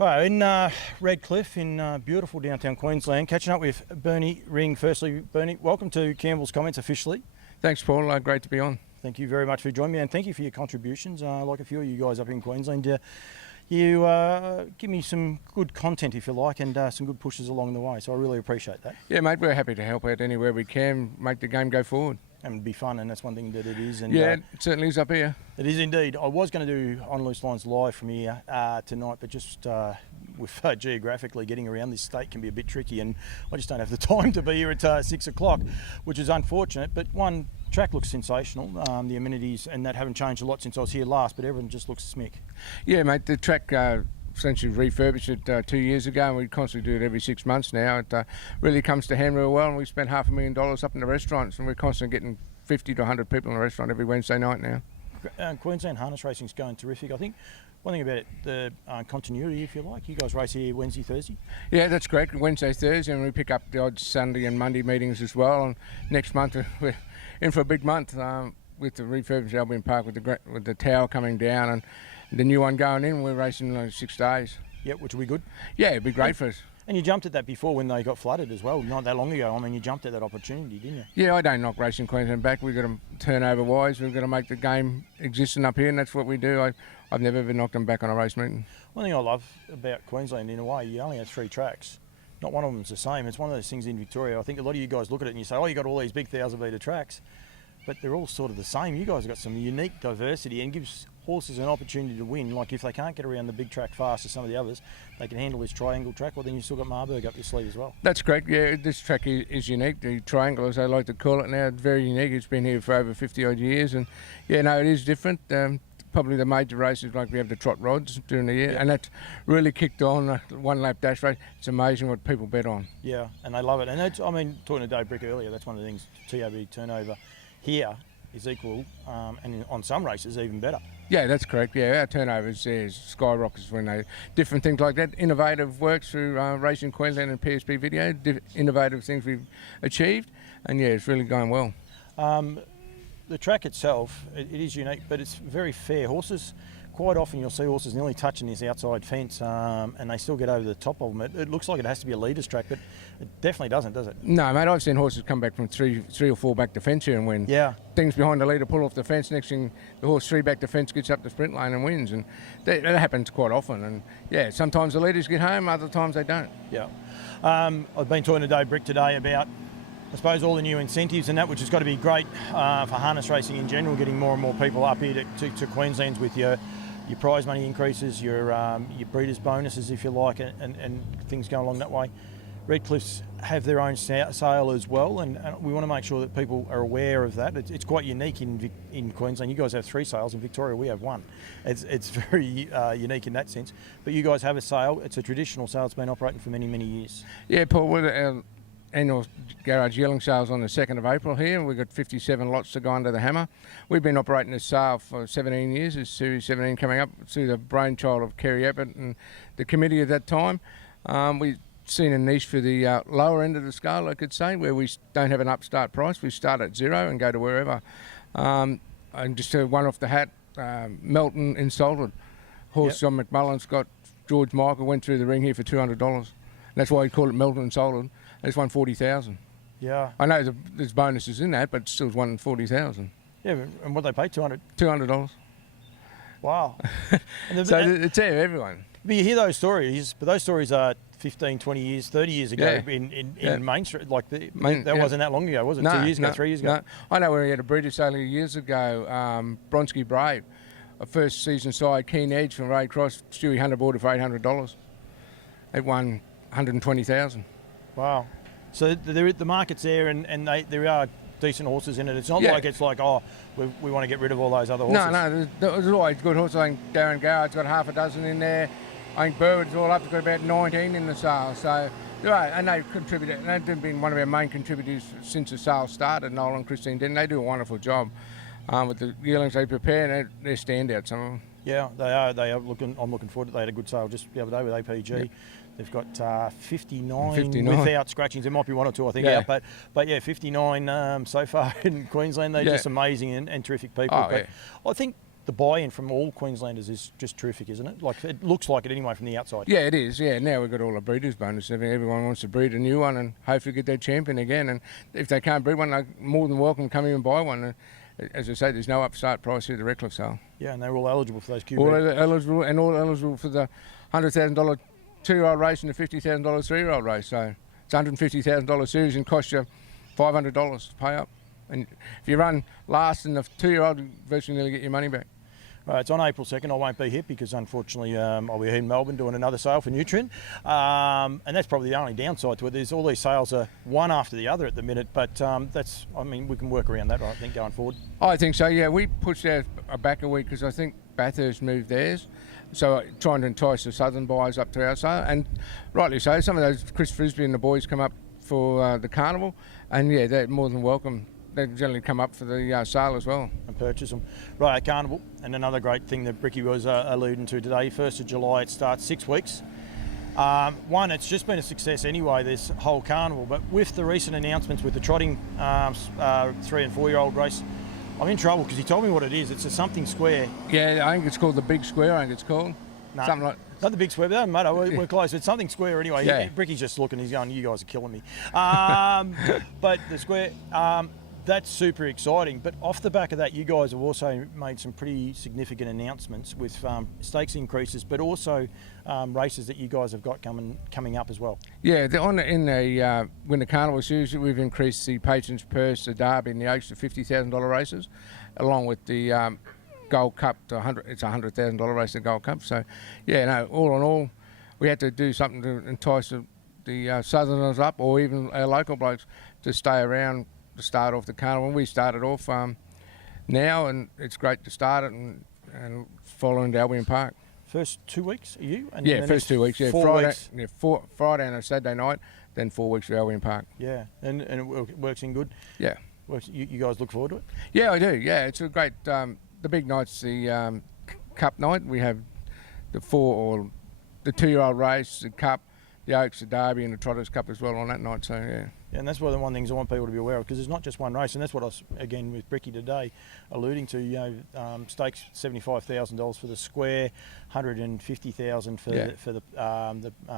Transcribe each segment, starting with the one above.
Right, in Redcliffe in beautiful downtown Queensland, catching up with Bernie Ring. Firstly, Bernie, welcome to Campbell's Comments officially. Thanks, Paul. Great to be on. Thank you very much for joining me, and thank you for your contributions. Like a few of you guys up in Queensland, you give me some good content, if you like, and some good pushes along the way, so I really appreciate that. Yeah, mate, we're happy to help out anywhere we can, make the game go forward. And it'd be fun, and that's one thing that it is. And, yeah, it certainly is up here. It is indeed. I was going to do On Loose Lines live from here tonight, but just with geographically getting around this state can be a bit tricky, and I just don't have the time to be here at 6 o'clock, which is unfortunate. But one, track looks sensational. The amenities and that haven't changed a lot since I was here last, but everything just looks smick. Yeah, mate, the track essentially refurbished it 2 years ago, and we constantly do it every 6 months now. It really comes to hand real well, and we spent $500,000 up in the restaurants, and we're constantly getting 50 to 100 people in the restaurant every Wednesday night now. Queensland Harness Racing's going terrific. I think one thing about it, the continuity, if you like, you guys race here Wednesday, Thursday? Yeah, that's correct. Wednesday, Thursday, and we pick up the odd Sunday and Monday meetings as well. And next month we're in for a big month with the refurbished Albion Park with the tower coming down and the new one going in. We're racing in 6 days. Yeah, which will be good. Yeah, it'd be great for us. And you jumped at that before when they got flooded as well, not that long ago. I mean, you jumped at that opportunity, didn't you? Yeah, I don't knock Racing Queensland back. We've got to turnover wise. We've got to make the game existent up here, and that's what we do. I've never been knocked them back on a race meeting. One thing I love about Queensland, in a way, you only have 3 tracks. Not one of them's the same. It's one of those things in Victoria. I think a lot of you guys look at it and you say, oh, you got all these big 1,000-metre tracks, but they're all sort of the same. You guys have got some unique diversity and gives horses an opportunity to win. Like if they can't get around the big track fast as some of the others, they can handle this triangle track. Well, then you've still got Marburg up your sleeve as well. That's correct. Yeah, this track is unique. The triangle, as they like to call it now, it's very unique. It's been here for over 50 odd years, and yeah, no, it is different. Probably the major races, like we have the trot rods during the year, and that's really kicked on. One lap dash race. It's amazing what people bet on. Yeah, and they love it. And that's, I mean, talking to Dave Brick earlier, that's one of the things. TAB turnover here is equal, and on some races even better. Yeah, that's correct. Yeah, our turnovers skyrockets when they different things like that. Innovative works through Racing Queensland and PSP Video. Innovative things we've achieved, and yeah, it's really going well. The track itself, it is unique, but it's very fair. Horses, quite often you'll see horses nearly touching this outside fence, and they still get over the top of them. It looks like it has to be a leader's track, but it definitely doesn't, does it? No, mate, I've seen horses come back from three or four back the fence here and win. Yeah. Things behind the leader pull off the fence, next thing the horse 3 back the fence gets up the sprint lane and wins, and that happens quite often. And yeah, sometimes the leaders get home, other times they don't. Yeah. I've been talking to Dave Brick today about, I suppose, all the new incentives and that, which has got to be great for harness racing in general, getting more and more people up here to Queensland with your prize money increases, your breeders' bonuses, if you like, and things go along that way. Redcliffe's have their own sale as well, and we want to make sure that people are aware of that. It's quite unique in Queensland. You guys have 3 sales. In Victoria, we have 1. It's very unique in that sense. But you guys have a sale. It's a traditional sale. It's been operating for many, many years. Yeah, Paul, we're annual garage yearling sales on the 2nd of April here. We've got 57 lots to go under the hammer. We've been operating this sale for 17 years. It's Series 17 coming up through the brainchild of Kerry Abbott and the committee at that time. We've seen a niche for the lower end of the scale, I could say, where we don't have an upstart price. We start at 0 and go to wherever. And just one off the hat, Melton Insulted. Horse John McMullen's got George Michael, went through the ring here for $200. That's why he called it Melton Insulted. It's won 40,000. Yeah. I know there's bonuses in that, but still won 40,000. Yeah, and what they pay, $200? $200. Wow. So it's there, everyone. But you hear those stories, but those stories are 15, 20 years, 30 years ago in Main Street. Like that wasn't that long ago, was it? 2 years ago, 3 years ago? No. I know we had a breeder sale years ago, Bronski Brave, a first season side, Keen Edge from Ray Cross, Stewie Hunter bought it for $800. It won 120,000. Wow. So the market's there, and there are decent horses in it. It's not like it's like, oh, we want to get rid of all those other horses. No, there's always good horses. I think Darren Garrett's got half a dozen in there. I think Burwood's all up. They've got about 19 in the sale. So, and they've contributed. And they've been one of our main contributors since the sale started. Noel and Christine Denton. They do a wonderful job with the yearlings they prepare. And they're standouts, some of them. Yeah, they are. I'm looking forward to it. They had a good sale just the other day with APG. Yeah. They've got 59 without scratchings. There might be 1 or 2, I think, out. But yeah, 59 so far in Queensland. They're just amazing and terrific people. I think the buy-in from all Queenslanders is just terrific, isn't it? Like, it looks like it anyway from the outside. Yeah, it is. Yeah, now we've got all the breeders' bonus. Everyone wants to breed a new one and hopefully get their champion again. And if they can't breed one, they're more than welcome to come in and buy one. And as I say, there's no upstart price here at the Redcliffe sale. Yeah, and they're all eligible for those QB. All eligible for the $100,000 2-year-old race and the $50,000 3-year-old race. So it's $150,000 series and costs you $500 to pay up. And if you run last in the 2-year-old, you virtually nearly get your money back. Right, it's on April 2nd. I won't be here because, unfortunately, I'll be here in Melbourne doing another sale for Nutrien. And that's probably the only downside to it. There's all these sales are one after the other at the minute, but we can work around that, I think, going forward. I think so, yeah. We pushed ours back a week because I think Bathurst moved theirs. So trying to entice the southern buyers up to our sale. And rightly so, some of those, Chris Frisbee and the boys come up for the carnival. And, yeah, they're more than welcome. They generally come up for the sale as well. And purchase them. Right, Carnival. And another great thing that Bricky was alluding to today, 1st of July, it starts 6 weeks. One, it's just been a success anyway, this whole Carnival, but with the recent announcements with the trotting 3 and 4-year-old race, I'm in trouble because he told me what it is. It's a something square. Yeah, I think it's called the Big Square, I think it's called. No, something like... Not the Big Square, but that doesn't matter. We're close. It's something square anyway. Yeah. Bricky's just looking, he's going, you guys are killing me. But the square... that's super exciting, but off the back of that, you guys have also made some pretty significant announcements with stakes increases, but also races that you guys have got coming up as well. Yeah, when the Carnival Series, we've increased the patrons' purse, the Derby and the Oaks to $50,000 races, along with the Gold Cup to it's a $100,000 race, the Gold Cup. So, yeah, no, all in all, we had to do something to entice the Southerners up, or even our local blokes, to stay around to start off the carnival. We started off now, and it's great to start it and following Albion Park. First 2 weeks, are you? And yeah, first 2 weeks. Yeah, 4 weeks. Yeah, Friday and a Saturday night, then 4 weeks for Albion Park. Yeah, and it works in good. Yeah, you guys look forward to it? Yeah, I do. Yeah, it's a great. The big night's the Cup night. We have the 2-year-old race, the Cup, the Oaks, the Derby, and the Trotters Cup as well on that night. So yeah. Yeah, and that's one of the things I want people to be aware of, because it's not just one race, and that's what I was, again, with Bricky today, alluding to. You know, stakes $75,000 for the square, $150,000 for the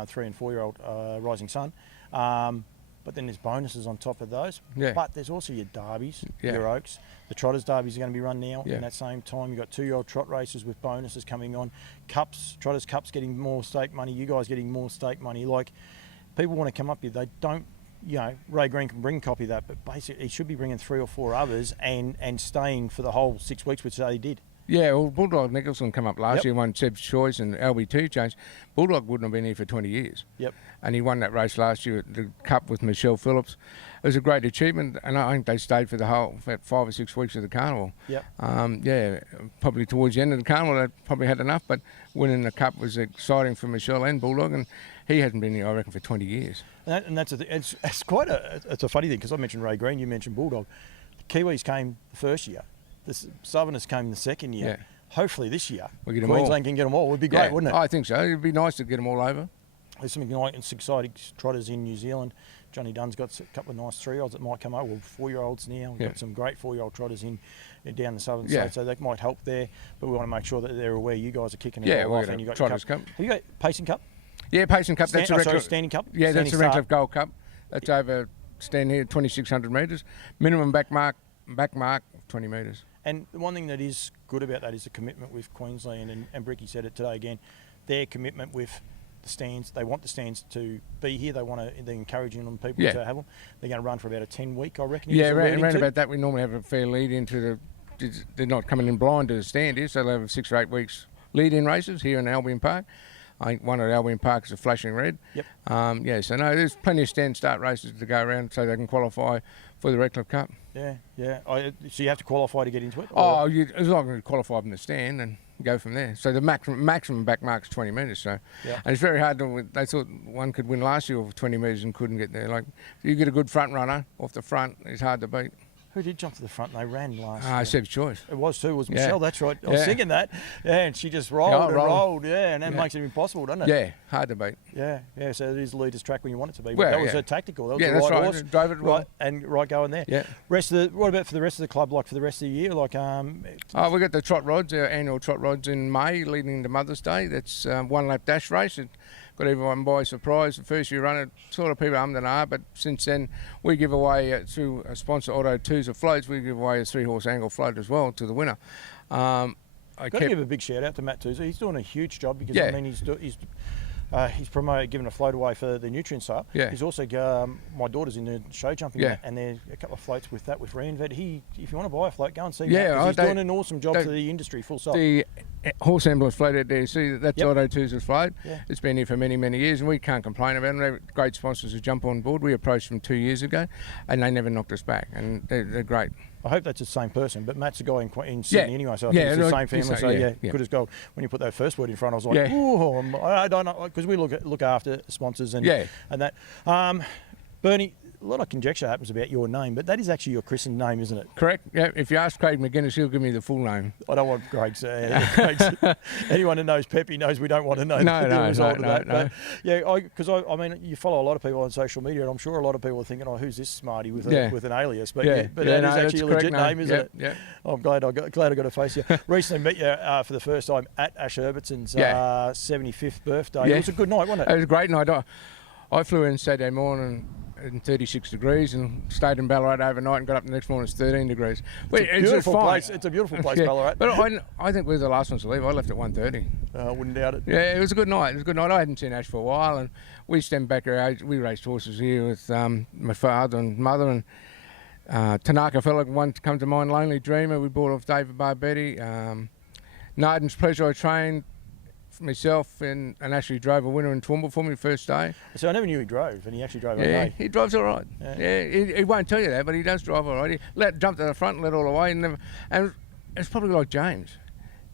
3 and 4-year-old Rising Sun. But then there's bonuses on top of those. Yeah. But there's also your derbies, your Oaks. The Trotters derbies are going to be run now. Yeah. In that same time, you've got 2-year-old trot races with bonuses coming on. Cups, Trotters Cups getting more stake money. You guys getting more stake money. Like, people want to come up here. They don't. You know, Ray Green can bring a copy of that, but basically he should be bringing 3 or 4 others and staying for the whole 6 weeks, which they did. Yeah, well, Bulldog Nicholson come up last year, won Seb's Choice and LB2 change. Bulldog wouldn't have been here for 20 years. Yep. And he won that race last year at the Cup with Michelle Phillips. It was a great achievement, and I think they stayed for the whole 5 or 6 weeks of the carnival. Yep. Yeah, probably towards the end of the carnival they probably had enough, but winning the Cup was exciting for Michelle and Bulldog, and he hasn't been here, I reckon, for 20 years. And that's it's quite a funny thing, because I mentioned Ray Green, you mentioned Bulldog. The Kiwis came the first year, the Southerners came the second year. Yeah. Hopefully this year, we'll get Queensland can get them all. It would be great, wouldn't it? I think so. It'd be nice to get them all over. There's some exciting trotters in New Zealand. Johnny Dunn's got a couple of nice 3-year-olds that might come over. Well, 4-year-olds now. We've got some great 4-year-old trotters in down the southern side, so that might help there. But we want to make sure that they're aware you guys are kicking it all off. And you got Trotters Cup. Have you got Pacing Cup? Yeah, Pacing Cup. That's a Standing Cup. Yeah, that's the Redcliffe Gold Cup. That's over standing here 2,600 metres. Minimum back mark 20 metres. And the one thing that is good about that is the commitment with Queensland, and Bricky said it today again, their commitment with the stands. They want the stands to be here. They're encouraging them people to have them. They're going to run for about a 10-week, I reckon. Yeah, around about that. We normally have a fair lead into they're not coming in blind to the stand here, so they'll have 6 or 8 weeks lead-in races here in Albion Park. I think one at Albion Park is a flashing red. Yep. So no, there's plenty of stand-start races to go around so they can qualify for the Redcliffe Cup. Yeah. So you have to qualify to get into it? As long as you qualify from the stand and go from there. So the maximum back mark's 20 metres. So, and it's very hard to. They thought one could win last year over 20 metres and couldn't get there. Like, if you get a good front runner off the front, it's hard to beat. Who did jump to the front and they ran last year? Seb's Choice. It was too, was Michelle, that's right. I was thinking that. Yeah, and she just rolled and rolled, and that makes it impossible, doesn't it? Yeah, hard to beat. Yeah, so it is the leader's track when you want it to be. Well, that was a tactical. That was the that's right right. horse. Drove it well. Right going there. Yeah. What about for the rest of the club, like for the rest of the year? Like, we got the trot rods, our annual trot rods in May, leading into Mother's Day. That's one lap dash race. It got everyone by surprise. The first year run it, sort of people ummed and ahed, but since then we give away through a sponsor Auto 2s of floats, we give away a 3-horse angle float as well to the winner. Got to give a big shout out to Matt Toozer. He's doing a huge job because I mean he's promoted, giving a float away for the nutrient sub. Yeah. He's also my daughter's in the show jumping, and there's a couple of floats with Reinvet. If you want to buy a float, go and see Matt. He's doing an awesome job for the industry. Full stop. The horse ambulance float out there, you see, that's Auto 2's float. Yeah. It's been here for many, many years, and we can't complain about them. They're great sponsors who jump on board. We approached them 2 years ago, and they never knocked us back, and they're great. I hope that's the same person, but Matt's a guy in Sydney anyway, so I think it's the same family. Good as gold. When you put that first word in front, I was like, I don't know, because we look after sponsors and that. Bernie, a lot of conjecture happens about your name, but that is actually your christened name, isn't it? Correct. Yeah. If you ask Craig McGuinness, he'll give me the full name. I don't want Greg's. Anyone who knows Peppy knows we don't want to know the result of that. But because I mean, you follow a lot of people on social media, and I'm sure a lot of people are thinking, "Oh, who's this smarty with an alias?" But that is actually a legit name, isn't it? Yeah. I'm glad I got to face you. Recently met you for the first time at Ash Herbertson's 75th birthday. Yeah. It was a good night, wasn't it? It was a great night. I flew in Saturday morning in 36 degrees and stayed in Ballarat overnight and got up the next morning, it's 13 degrees. It's a beautiful place. It's a beautiful place, Ballarat. But I think we're the last ones to leave. I left at 1:30. I wouldn't doubt it. Yeah, it was a good night. I hadn't seen Ash for a while, and we stemmed back our age. We raced horses here with my father and mother, and Tanaka fella, one to come to mind, Lonely Dreamer. We bought off David Barbetti. Narden's Pleasure, I trained myself and actually drove a winner in Toowoomba for me first day. So I never knew he drove, and he actually drove okay. He drives all right. Yeah, he won't tell you that, but he does drive all right. He jumped to the front and let all the way, and it's probably like James.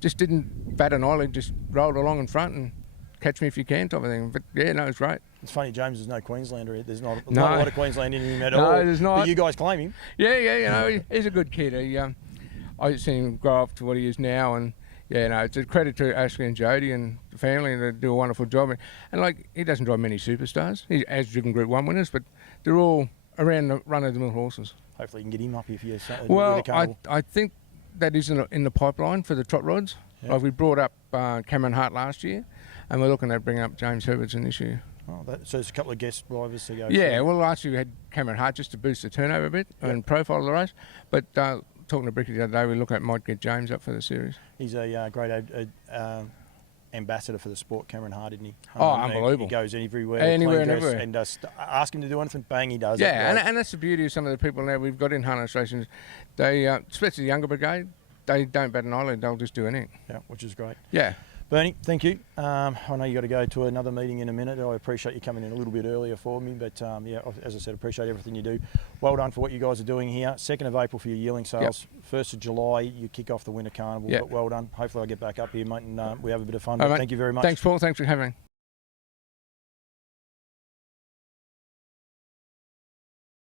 Just didn't bat an eyelid, just rolled along in front and catch me if you can type of thing. But it's great. It's funny, James is no Queenslander. There's not a lot of Queensland in him at all. No, there's not. But you guys claim him. Yeah, he's a good kid. I've seen him grow up to what he is now, and it's a credit to Ashley and Jody and the family. They do a wonderful job. And he doesn't drive many superstars. He has driven Group 1 winners, but they're all around the run-of-the-mill horses. Hopefully you can get him up if you Well, I think that is in the pipeline for the trot rods. Yeah. We brought up Cameron Hart last year, and we're looking at bringing up James Herbertson this year. Oh, so there's a couple of guest drivers to go. Yeah, well, last year we had Cameron Hart just to boost the turnover a bit and profile of the race. But talking to Bricky the other day, we look at might get James up for the series. He's a great ambassador for the sport, Cameron Hart, isn't he? Unbelievable. He goes anywhere and everywhere. And ask him to do anything, bang, he does. Yeah, and that's the beauty of some of the people now we've got in harness racing. They, especially the younger brigade, they don't bat an eyelid, they'll just do anything. Yeah, which is great. Yeah. Bernie, thank you. I know you got to go to another meeting in a minute. I appreciate you coming in a little bit earlier for me, but as I said, appreciate everything you do. Well done for what you guys are doing here. 2nd of April for your yearling sales. 1st of July, you kick off the Winter Carnival. But well done. Hopefully I'll get back up here, mate, and we have a bit of fun. But thank you very much. Thanks, Paul. Thanks for having me.